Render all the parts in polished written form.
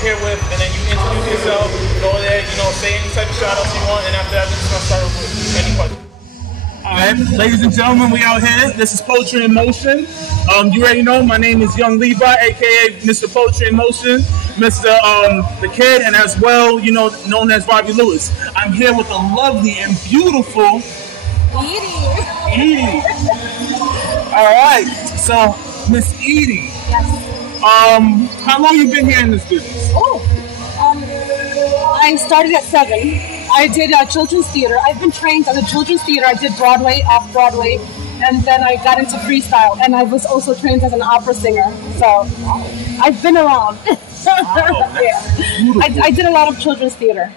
here with, and then you introduce yourself, go there, you know, say any type of shout outs you want, and after that, we're just gonna start with any questions. Alright, ladies and gentlemen, we out here. This is Poetry in Motion. You already know my name is Young Levi, aka Mr. Poetry in Motion, Mr. The Kid, and as well, you know, known as Robbie Lewis. I'm here with the lovely and beautiful Edie. Alright, so Miss Edie. Yes. How long you been here in this business? I started at 7. I did children's theater. I've been trained as a children's theater. I did Broadway, off-Broadway, and then I got into freestyle. And I was also trained as an opera singer. So I've been around. Yeah. I did a lot of children's theater.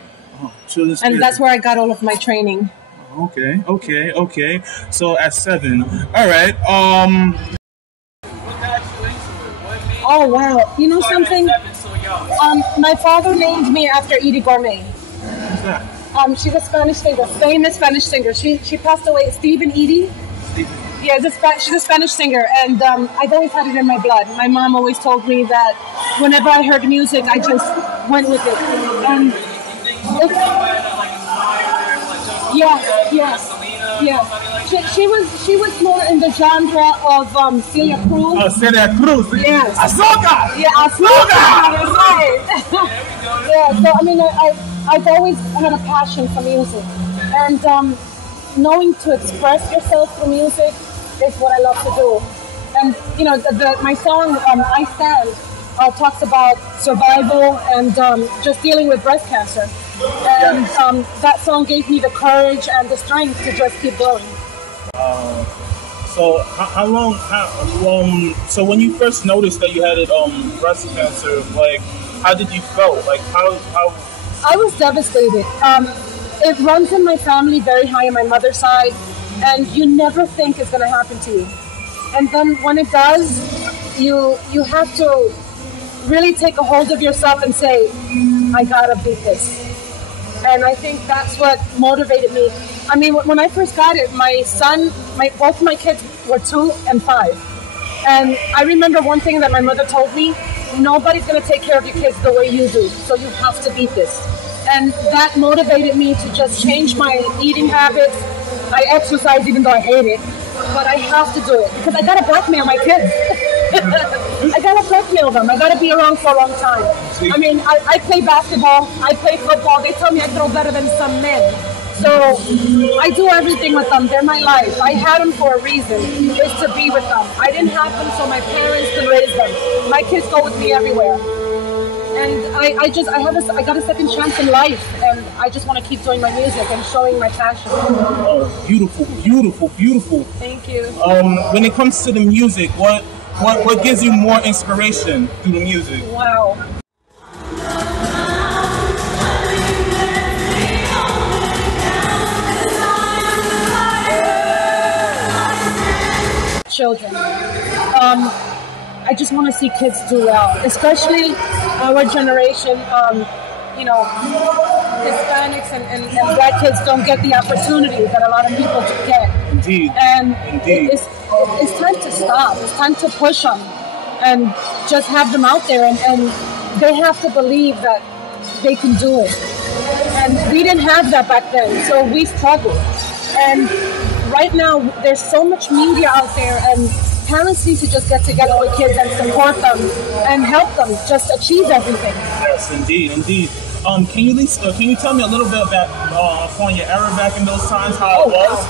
Children's theater. And that's where I got all of my training. Okay. So at 7. All right. Oh wow! You know something? My father named me after Edie Gourmet. Who's that? She's a Spanish singer, famous Spanish singer. She passed away. Stephen Edie. Yeah, she's a Spanish singer, and I've always had it in my blood. My mom always told me that whenever I heard music, I just went with it. And yes. She was more in the genre of Celia Cruz. Oh, Celia Cruz. Yes. Azúcar. Yeah, Azúcar. That's right. Yeah. So I mean, I've always had a passion for music, and knowing to express yourself through music is what I love to do. And you know, my song "I Stand" talks about survival and just dealing with breast cancer. And that song gave me the courage and the strength to just keep going. So how long? So when you first noticed that you had breast cancer, like how did you feel? Like how? I was devastated. It runs in my family very high on my mother's side, and you never think it's going to happen to you. And then when it does, you have to really take a hold of yourself and say, I gotta beat this. And I think that's what motivated me. I mean, when I first got it, both my kids were 2 and 5. And I remember one thing that my mother told me, nobody's gonna take care of your kids the way you do, so you have to beat this. And that motivated me to just change my eating habits. I exercise even though I hate it, but I have to do it because I gotta blackmail my kids. I gotta blackmail them. I gotta be around for a long time. I mean, I play basketball, I play football. They tell me I throw better than some men. So I do everything with them. They're my life. I had them for a reason. It's to be with them. I didn't have them so my parents could raise them. My kids go with me everywhere. And I got a second chance in life, and I just want to keep doing my music and showing my passion. Oh, beautiful. Thank you. When it comes to the music, what gives you more inspiration through the music? Wow. Children. I just want to see kids do well, especially our generation. You know, Hispanics and Black kids don't get the opportunity that a lot of people get. Indeed. And Indeed. It's time to stop. It's time to push them and just have them out there. And they have to believe that they can do it. And we didn't have that back then, so we struggled. And right now, there's so much media out there, and parents need to just get together with kids and support them and help them just achieve everything. Yes, indeed. Can you tell me a little bit about on your era back in those times, how it was?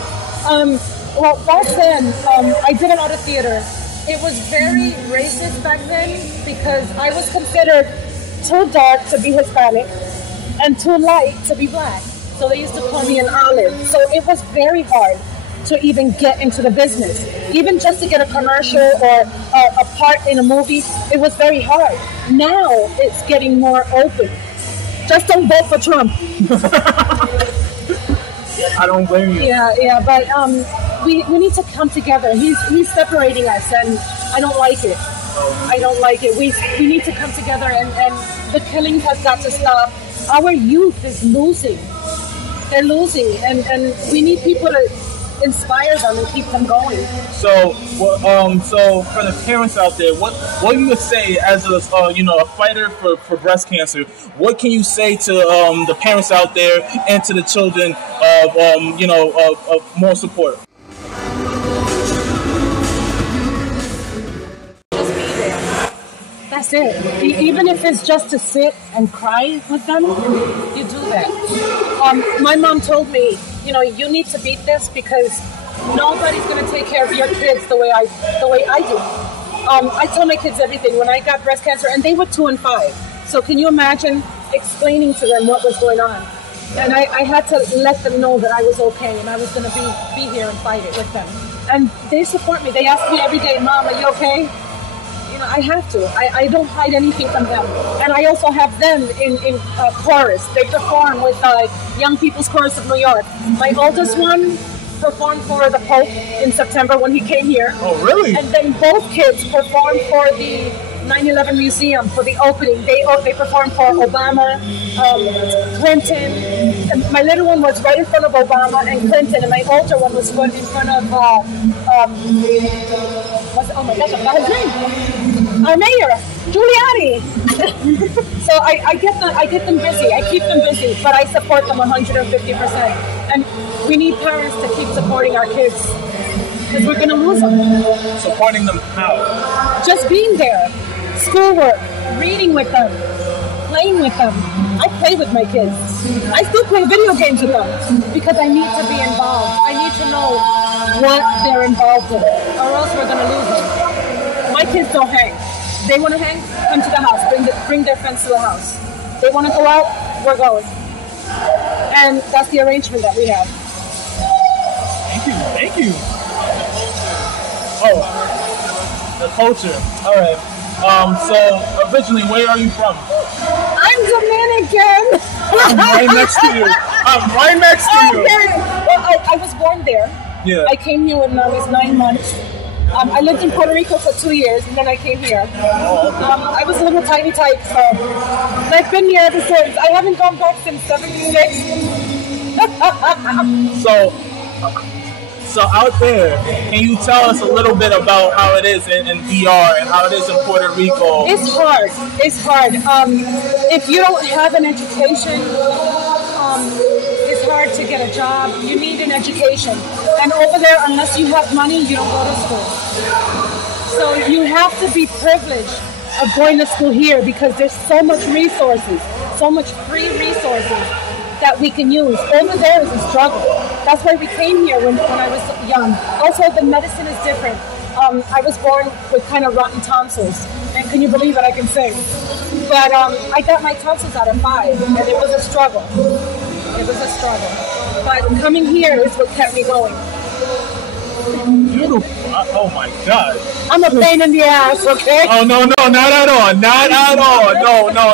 Well, back then, I did a lot of theater. It was very racist back then because I was considered too dark to be Hispanic and too light to be Black. So they used to call me an olive. So it was very hard to even get into the business. Even just to get a commercial or a part in a movie, it was very hard. Now it's getting more open. Just don't vote for Trump. I don't blame you. Yeah, but we need to come together. He's separating us, and I don't like it. I don't like it. We need to come together, and the killing has got to stop. Our youth is losing. They're losing, and we need people to inspire them and keep them going. So, so for the parents out there, what you would say as a a fighter for breast cancer? What can you say to the parents out there and to the children of more support? Just be there. That's it. Even if it's just to sit and cry with them, you do that. My mom told me, you need to beat this because nobody's going to take care of your kids the way I do. I tell my kids everything. When I got breast cancer, and they were 2 and 5. So can you imagine explaining to them what was going on? And I had to let them know that I was okay and I was going to be here and fight it with them. And they support me. They ask me every day, Mom, are you okay? I have to. I don't hide anything from them. And I also have them in chorus. They perform with Young People's Chorus of New York. My oldest one performed for the Pope in September when he came here. Oh, really? And then both kids performed for the 9/11 Museum for the opening. They performed for Obama, Clinton. And my little one was right in front of Obama and Clinton, and my older one was in front of oh my gosh, I forgot his name. Our mayor, Giuliani. So I get them busy. I keep them busy, but I support them 150%. And we need parents to keep supporting our kids because we're gonna lose them. Supporting them how? Just being there. Schoolwork, reading with them, playing with them. I play with my kids. I still play video games with them because I need to be involved. I need to know what they're involved in, or else we're going to lose them. My kids don't hang. They want to hang? Come to the house. Bring their friends to the house. They want to go out? We're going. And that's the arrangement that we have. Thank you. Oh, the culture. All right. So originally, where are you from? I'm Dominican. I'm right next to you. Okay. Well, I was born there. Yeah. I came here when I was 9 months. I lived in Puerto Rico for 2 years, and then I came here. Oh, okay. I was a little tiny type, so I've been here ever since. I haven't gone back since '76. So out there, can you tell us a little bit about how it is in DR and how it is in Puerto Rico? It's hard. If you don't have an education, it's hard to get a job. You need an education. And over there, unless you have money, you don't go to school. So you have to be privileged of going to school here because there's so much resources, so much free resources that we can use. Over there is a struggle. That's why we came here when I was young. Also, the medicine is different. I was born with kind of rotten tonsils. And can you believe it? I can sing. But I got my tonsils out at 5, and it was a struggle. But coming here is what kept me going. Beautiful. Oh my God. I'm a pain in the ass, okay? Oh no, not at all.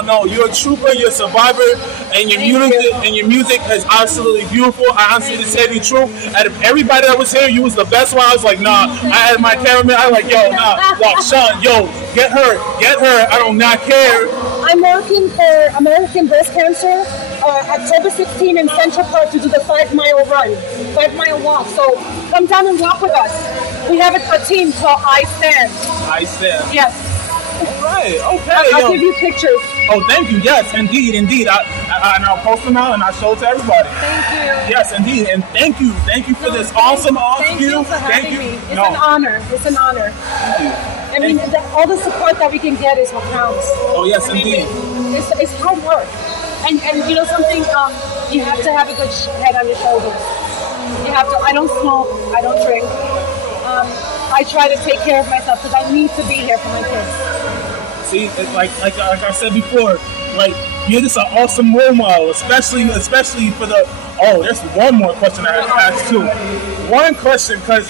No. You're a trooper, you're a survivor, and your music is absolutely beautiful. I honestly, to tell you the truth, out of everybody that was here, you was the best one. I was like, nah. I had my cameraman, I was like, yo, nah, Sean, yo, get her. I do not care. I'm working for American Breast Cancer October 16 in Central Park to do the 5-mile run, 5-mile walk. So come down and walk with us. We have a team called I Stand. I Stand. Yes. All right. Okay. I'll give you pictures. Oh, thank you. Yes, indeed. And I'll post them out and I'll show it to everybody. Thank you. Yes, indeed. And thank you for this awesome Thank you for having me. It's an honor. Thank you. I mean, all the support that we can get is what counts. Oh, yes, indeed. It's hard work. And you know something? You have to have a good head on your shoulders. You have to. I don't smoke. I don't drink. I try to take care of myself because I need to be here for my kids. See, like I said before, like you're just an awesome role model, especially for the. Oh, there's one more question I have to ask too. One question, because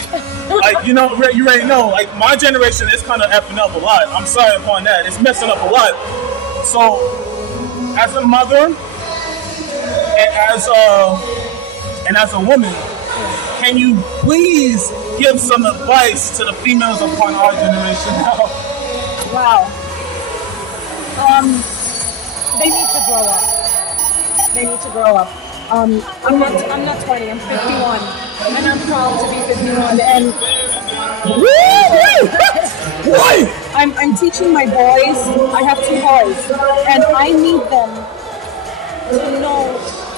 like you already know, like my generation is kind of effing up a lot. I'm sorry upon that. It's messing up a lot. So, as a mother and as a woman, can you please give some advice to the females upon our generation now? Wow. They need to grow up. I'm not 20, I'm 51. And I'm proud to be 51. And I'm teaching my boys. I have 2 boys, and I need them to know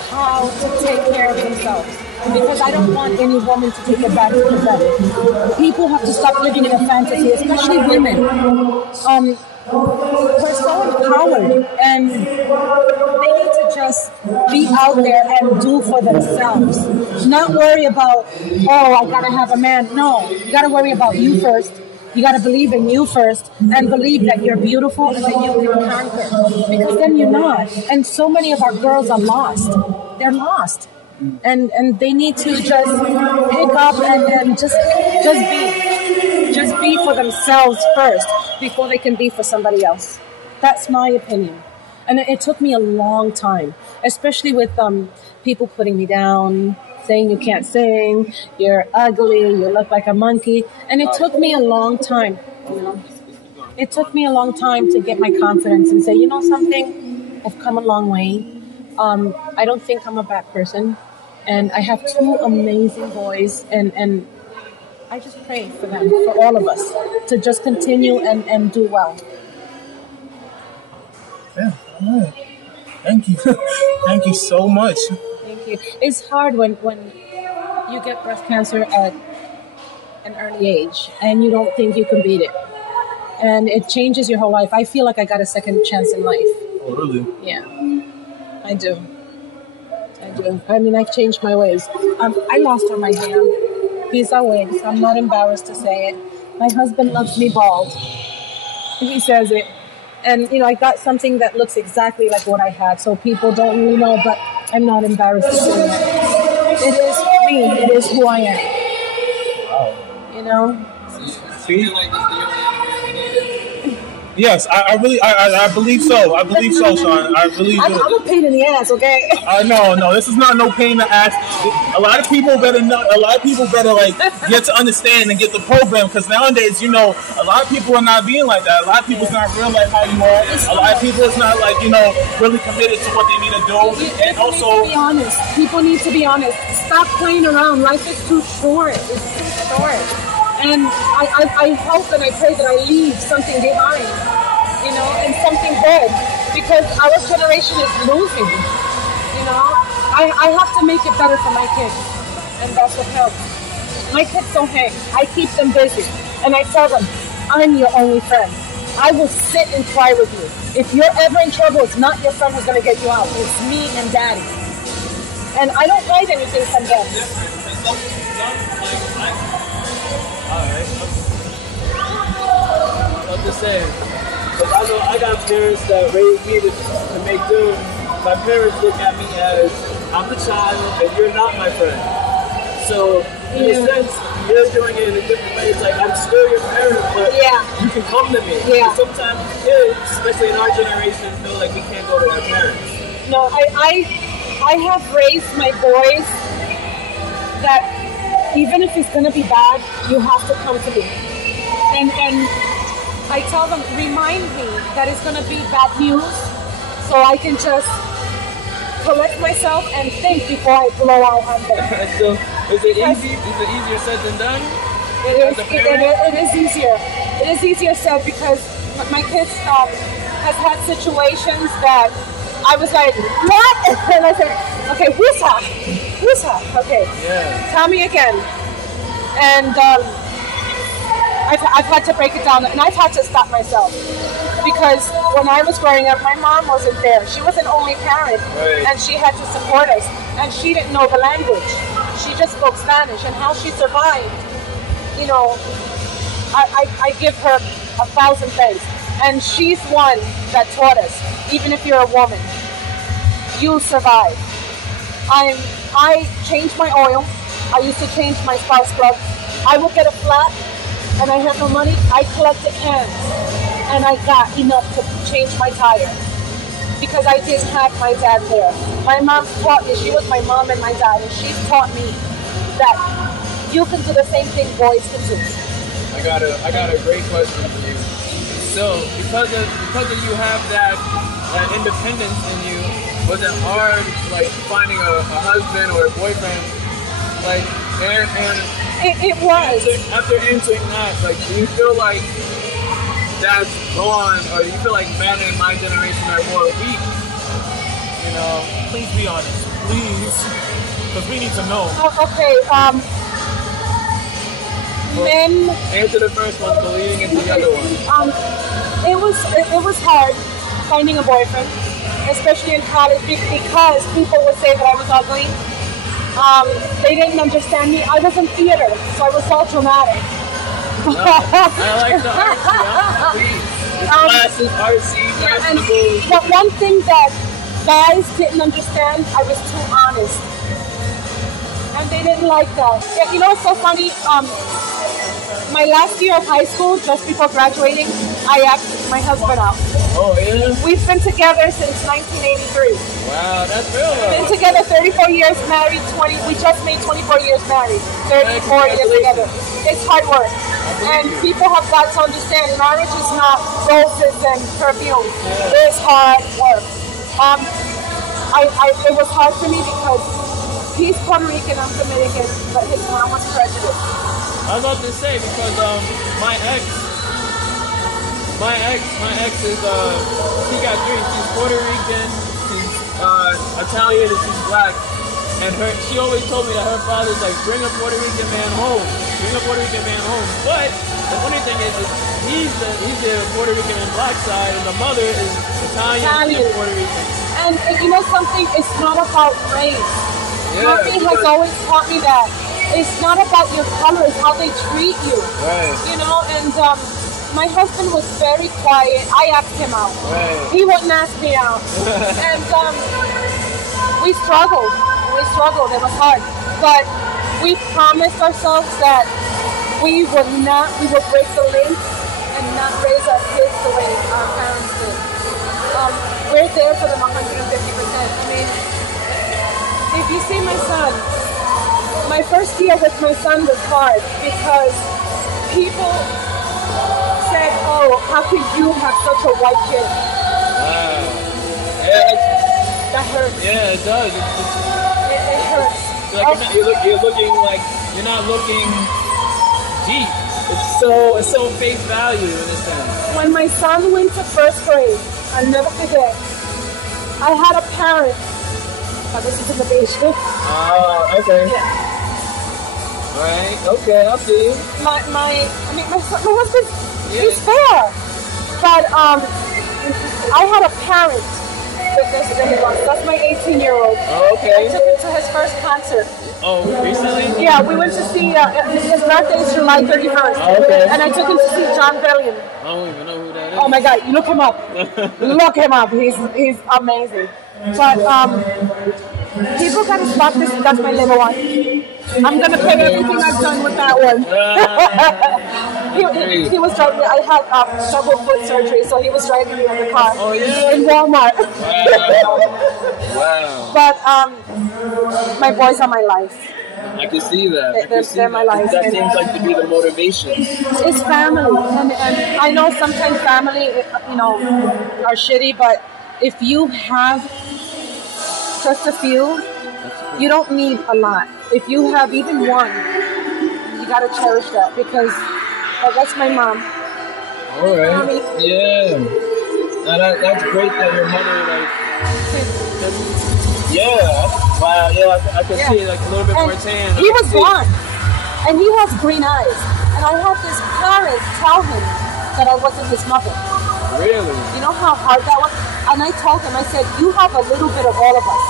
how to take care of themselves. Because I don't want any woman to take advantage of them. People have to stop living in a fantasy, especially women. We're so empowered, and they need to just be out there and do for themselves. Not worry about, oh, I gotta have a man. No, you gotta worry about you first. You gotta believe in you first, and believe that you're beautiful and that you can conquer. Because then you're not. And so many of our girls are lost. They're lost. And they need to just pick up and just be for themselves first before they can be for somebody else. That's my opinion. And it took me a long time, especially with people putting me down, saying you can't sing, you're ugly, you look like a monkey. And it took me a long time, you know. It took me a long time to get my confidence and say, you know something, I've come a long way. I don't think I'm a bad person. And I have 2 amazing boys, and I just pray for them, for all of us, to just continue and do well. Yeah, all right. Thank you. Thank you so much. Thank you. It's hard when you get breast cancer at an early age, and you don't think you can beat it. And it changes your whole life. I feel like I got a second chance in life. Oh, really? Yeah, I do. I mean, I've changed my ways. I lost all my hair. These are wigs. I'm not embarrassed to say it. My husband loves me bald. He says it. And, you know, I got something that looks exactly like what I had, so people don't really know, but I'm not embarrassed to say it. It is me. It is who I am. Wow. You know? See? Yes, I believe so. I believe so, Sean. I really do. I'm a pain in the ass, okay? No, this is not no pain in the ass. A lot of people better know. A lot of people better like get to understand and get the program, because nowadays, you know, a lot of people are not being like that. A lot of people's not real like how you are. A lot of people is not like, you know, really committed to what they need to do. And also, need to be honest. People need to be honest. Stop playing around. Life is too short. It's too short. And I hope and I pray that I leave something behind, you know, and something good, because our generation is losing, you know. I have to make it better for my kids, and that's what helps. My kids don't hang. I keep them busy, and I tell them, I'm your only friend. I will sit and cry with you. If you're ever in trouble, it's not your friend who's going to get you out. It's me and Daddy. And I don't hide anything from them. Alright. I'm just saying, because I got parents that raised me to make do. My parents look at me as I'm the child and you're not my friend. So in a sense, you're doing it in a different way. It's like I'm still your parent, but you can come to me. Yeah. Sometimes kids, especially in our generation, feel like we can't go to our parents. No, I have raised my boys that even if it's going to be bad, you have to come to me. And I tell them, remind me that it's going to be bad news, so I can just collect myself and think before I blow out on them. So, is it easy? Is it easier said than done? It is easier. It is easier said because my kids has had situations that I was like, what? And I said, okay, woosah, okay, tell me again. And I've had to break it down, and I've had to stop myself, because when I was growing up, my mom wasn't there. She was an only parent, and she had to support us, and she didn't know the language. She just spoke Spanish, and how she survived, you know, I give her 1,000 thanks. And she's one that taught us, even if you're a woman, you'll survive. I changed my oil. I used to change my spark plug. I would get a flat and I had no money. I collected cans and I got enough to change my tire because I didn't have my dad there. My mom taught me. She was my mom and my dad, and she taught me that you can do the same thing boys can do. I got a great question for you. So, because of you have that independence in you, was it hard, like, finding a husband or a boyfriend? Like, And It was. after answering that, like, do you feel like that's gone, or do you feel like men in my generation are more weak? You know? Please be honest, please, because we need to know. Okay. Men. Answer the first one, but leading into the other one. It was hard finding a boyfriend, especially in college, because people would say that I was ugly. They didn't understand me. I was in theater, so I was all dramatic. No, I like the artsy. Classes, artsy, vegetables. But one thing that guys didn't understand, I was too honest. And they didn't like that. Yeah, you know what's so funny? My last year of high school, just before graduating, I asked my husband out. Oh, yeah? We've been together since 1983. Wow, that's real though. Been together 34 years, married 20. We just made 24 years married. 34 years together. It's hard work. And people have got to understand, marriage is not roses and perfume. Yeah. It's hard work. It was hard for me because he's Puerto Rican, I'm Dominican, but his mom was prejudiced. I was about to say, because my ex is she got three. She's Puerto Rican, she's Italian, and she's black. And she always told me that her father's like, bring a Puerto Rican man home, bring a Puerto Rican man home. But the funny thing is he's the Puerto Rican and black side, and the mother is Italian. And Puerto Rican. And you know something? It's not about race. Yeah, Mommy has always taught me that. It's not about your color, it's how they treat you. Right. You know, and my husband was very quiet. I asked him out. Right. He wouldn't ask me out. And we struggled. It was hard. But we promised ourselves that we would break the link and not raise our kids the way our parents did. We're there for them 150%. I mean, if you see my son, my first year with my son was hard because people said, oh, how could you have such a white kid? Wow. Yeah, that hurts. Yeah, it does. It hurts. Like you're looking like, you're not looking deep. It's so face value in a sense. When my son went to first grade, I'll never forget, I had a parent. This is in the basement. Okay. Yeah. Alright, okay, I'll see you. My husband, he's fair. But I had a parent. That's my 18-year-old. Oh, okay. I took him to his first concert. Oh, recently? Yeah, we went to see, his birthday is July 31st. Oh, okay. And I took him to see John Bellion. I don't even know who that is. Oh my God, you look him up. Look him up. He's amazing. But people gotta stop this. That's my little one. I'm gonna pay everything I've done with that one. He was driving. I had double foot surgery, so he was driving me in the car. Oh yeah. In Walmart. Wow. But my boys are my life. I can see that. They're my life. That seems like to be the motivation. It's family, and I know sometimes family, are shitty, but if you have just a few, you don't need a lot. If you have even one, you gotta cherish that because that's my mom. All right. Mommy. Yeah. That's great that your mother Wow. Yeah. I can see like a little bit more tan. He was blonde, and he has green eyes, and I had this parent tell him that I wasn't his mother. Really? You know how hard that was? And I told him, I said, you have a little bit of all of us.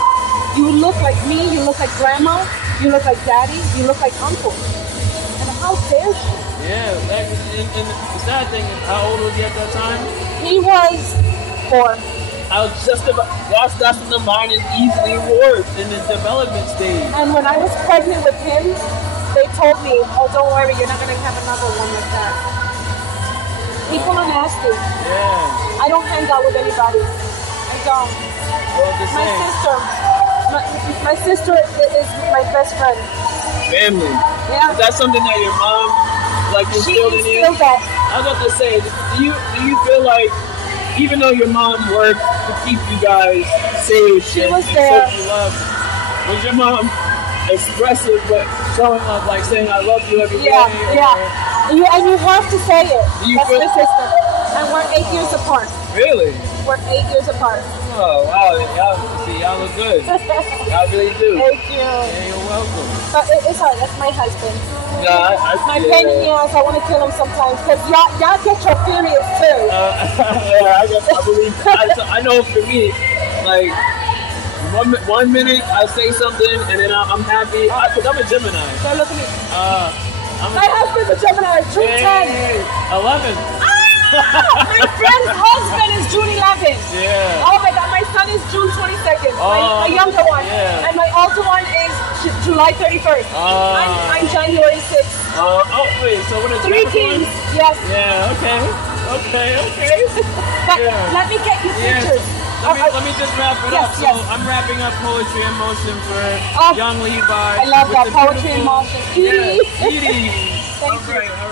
You look like me, you look like grandma, you look like daddy, you look like uncle. And how dare she? Yeah, and the sad thing is, how old was he at that time? He was 4. I was just about, that's when the mind is easily warped in the development stage. And when I was pregnant with him, they told me, oh, don't worry, you're not going to have another one like that. People are nasty. Yeah. I don't hang out with anybody. I don't. Well, my sister is my best friend. Family. Yeah. Is that something that your mom instilled in you? I was about to say, do you feel like even though your mom worked to keep you guys safe, she was there. You loved, was your mom expressive, but showing up, like saying I love you every day. And you have to say it. That's persistent. And we're 8 years apart. Really? We're 8 years apart. Oh wow, y'all look good. Y'all really do. Thank you. Yeah, you're welcome. But it's hard. That's my husband. Yeah, my pain in the ass. I want to kill him sometimes because y'all get your periods too. Yeah, I believe. I know for me, like. One minute I say something and then I'm happy because I'm a Gemini. So look at me. My husband's a Gemini. June 10. 11. My friend's husband is June 11. Yeah. Oh my God, my son is June 22nd. My younger one. Yeah. And my older one is July 31st. I'm January 6th. Wait, so what is 3 kings. Yes. Yeah, okay. But let me get you pictures. Let me just wrap it up. So Yes. I'm wrapping up Poetry in Motion for Young Levi. I love that. Poetry in Motion. Edie. Thank you. All right.